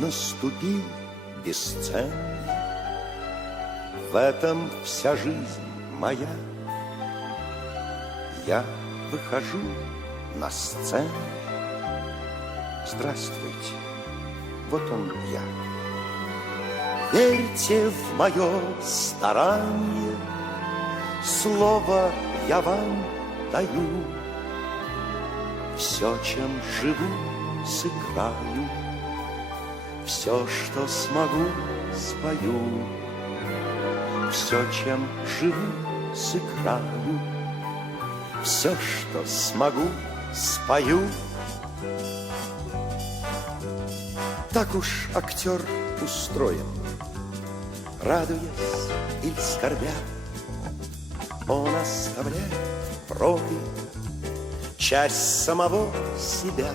наступил бесценный. В этом вся жизнь моя. Я выхожу на сцену. Здравствуйте, вот он я. Верьте в мое старание, слово я вам даю. Все, чем живу, сыграю, все, что смогу, спою. Все, чем живу, сыграю, все, что смогу, спою. Так уж актер устроен, радуясь или скорбя, он оставляет в проби часть самого себя.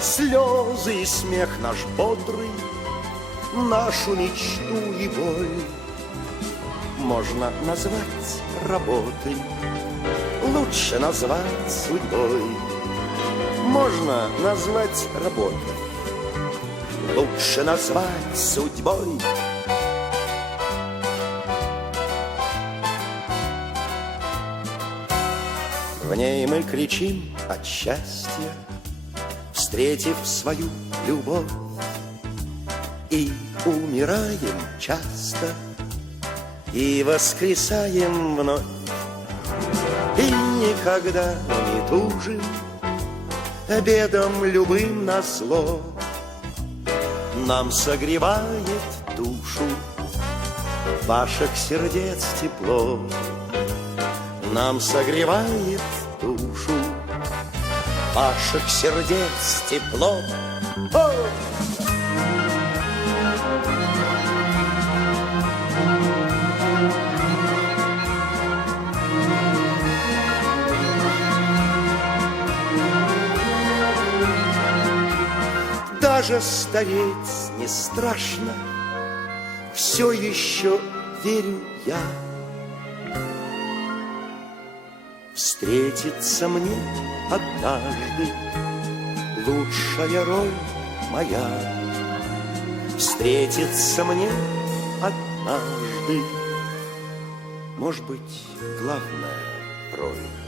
Слезы и смех наш бодрый, нашу мечту и боль можно назвать работой, лучше назвать судьбой. Можно назвать работой, лучше назвать судьбой. В ней мы кричим от счастья, встретив свою любовь, и умираем часто, и воскресаем вновь. И никогда не тужим бедом любым назло. Нам согревает душу ваших сердец тепло. Нам согревает душу ваших сердец тепло. О! Даже стареть не страшно, все еще верю я. Встретится мне однажды лучшая роль моя. Встретится мне однажды, может быть, главная роль.